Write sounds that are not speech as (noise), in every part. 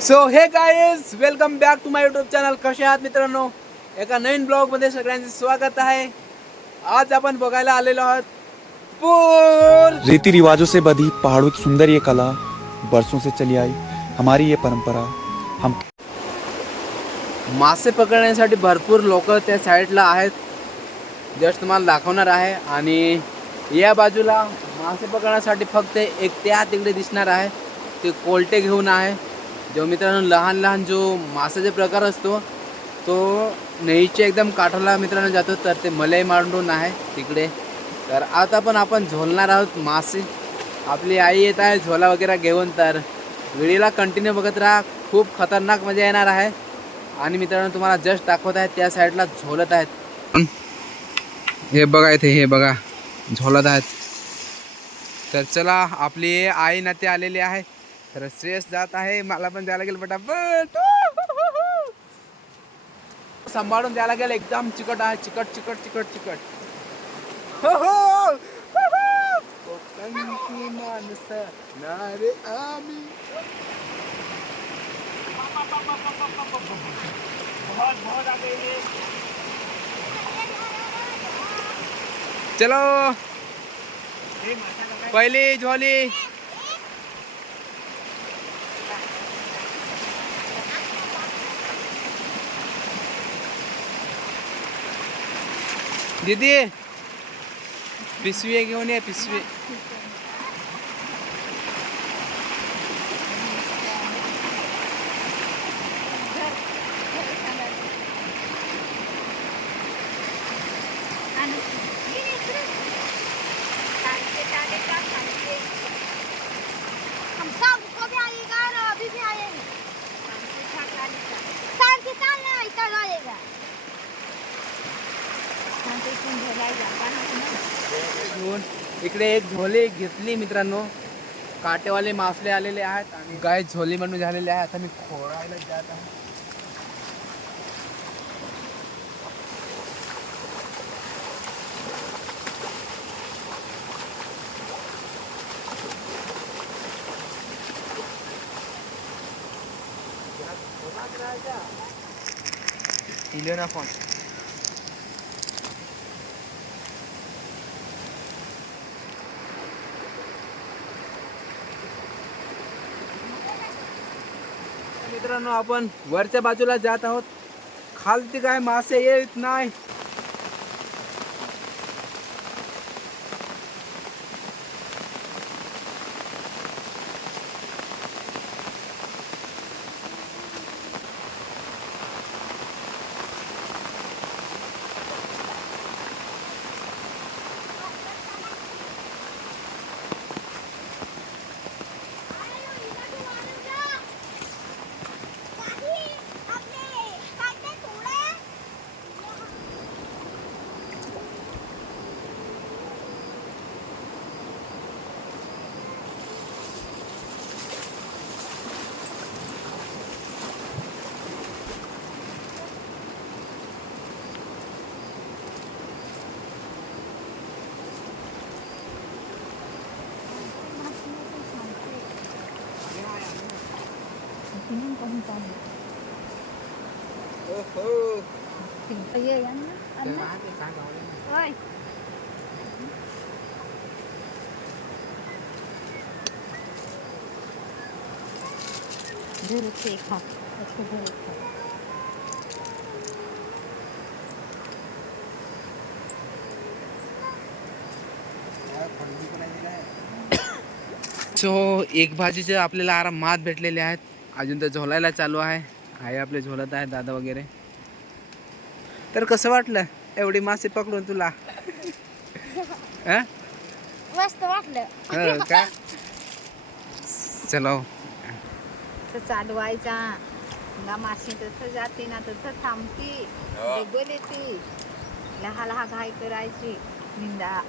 So hey guys welcome back to my YouTube channel कसे आहात मित्रांनो? एका नवीन ब्लॉगमध्ये सगळ्यांचे स्वागत आहे. आज आपण बघायला आलेलो आहोत रीति रिवाजों से बधी पहाड़ों की सुंदर ये कला बरसों से चली आई हमारी ये परंपरा। हम मासे पकडण्यासाठी भरपूर लोक त्या साईडला आहेत. जस्ट तुम्हाला दाखवणार आहे आणि या बाजूला मासे पकडण्यासाठी फक्त एक त्या तिकडे दिसणार आहे. ते कोलटे घेऊन आहे. जो मित्रांनो लहान लहान जो मासाचे प्रकार असतो तो नेईच्या एकदम काठाला मित्रांनो जातो तर ते मलई मांडून आहे तिकडे. तर आता पण आपण झोलणार आहोत मासे. आपली आई येत आहे झोला वगैरे घेऊन तर व्हिडिओला कंटिन्यू बघत राहा. खूप खतरनाक मजा येणार आहे. आणि मित्रांनो तुम्हाला जस्ट दाखवत आहेत त्या साईडला झोलत आहेत. हे बघा इथे हे बघा. झोलत आहेत तर चला आपली आई ना ते आलेली आहे. तर श्रेयस जात आहे. मला पण द्यायला गेलं पटापट. सांभाळून द्यायला गेलं एकदम. चिकट आहे. चिकट चिकट चिकट चिकट. हो हो! कोकणची माणसं. आम्ही. दीदी पिशवी घेऊन ये पिशवी हम सब को इकडे एक झोली घेतली मित्रांनो. काटेवाले मासले आलेले आहेत. आणि गाय झोली म्हणून झालेले आहे आता मी खोडायला जात आहे. इलियो ना मित्रांनो आपण वरच्या बाजूला जात आहोत. खालती काय मासे येत नाही. ये अन्ना अन्ना ओए दूर से खा उसको सो एक भाजीचे आपल्याला आरामात भेटलेले आहेत. अजून तर झोलायला चालू आहे. आहे आपले झोलत आहेत दादा वगैरे. तर कसं वाटलं? एवढी मासे पकडून तुला? (laughs) हं? मस्त वाटलं. हो का? चलो तर चालवायचा ना माशी तसं जाते ना तसं थांबती. डबल येते लहा लहा घाई करायची निंदा.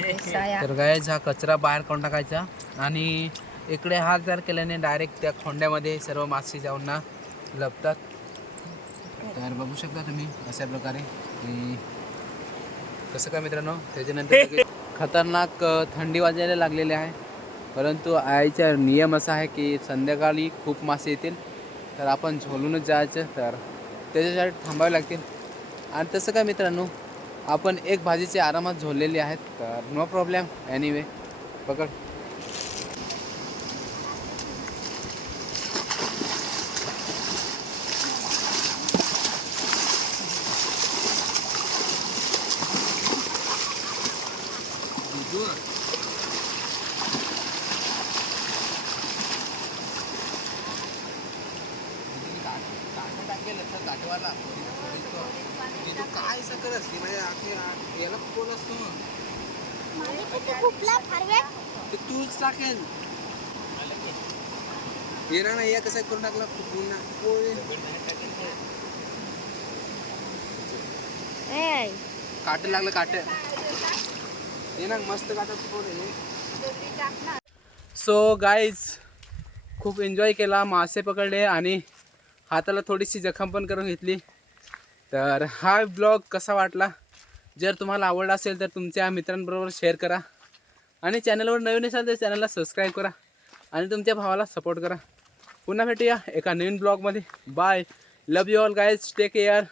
(laughs) तर गायच हा कचरा बाहेर काढून टाकायचा. आणि इकडे हात जर केल्याने डायरेक्ट त्या खोंड्यामध्ये सर्व मासे जाऊन ना लपतात. तर बघू शकता तुम्ही अशा प्रकारे. की कसं काय मित्रांनो त्याच्यानंतर (laughs) खतरनाक थंडी वाजायला लागलेली आहे. परंतु आईचा नियम असा आहे की संध्याकाळी खूप मासे येतील. तर आपण झोलूनच जायचं. तर त्याच्यासाठी थांबावे लागतील. आणि तसं काय मित्रांनो आपण एक भाजीचे आरामात झोललेली आहेत. तर नो प्रॉब्लेम एनिवे पकड. काय सकरस याला कोण असतो तूच टाकेल येणार नाही या कसं करून टाकला काट लागलं काट. मस्त सो गाईज खूप एन्जॉय केला. मासे पकडले आणि हाताला थोडीशी जखम पण करून घेतली. तर हा ब्लॉग कसा वाटला? जर तुम्हाला आवडला असेल तर तुमच्या मित्रांबरोबर शेअर करा. आणि चॅनलवर नवीन असाल तर चॅनलला सबस्क्राईब करा. आणि तुमच्या भावाला सपोर्ट करा. पुन्हा भेटूया एका नवीन ब्लॉगमध्ये bye love you all guys take care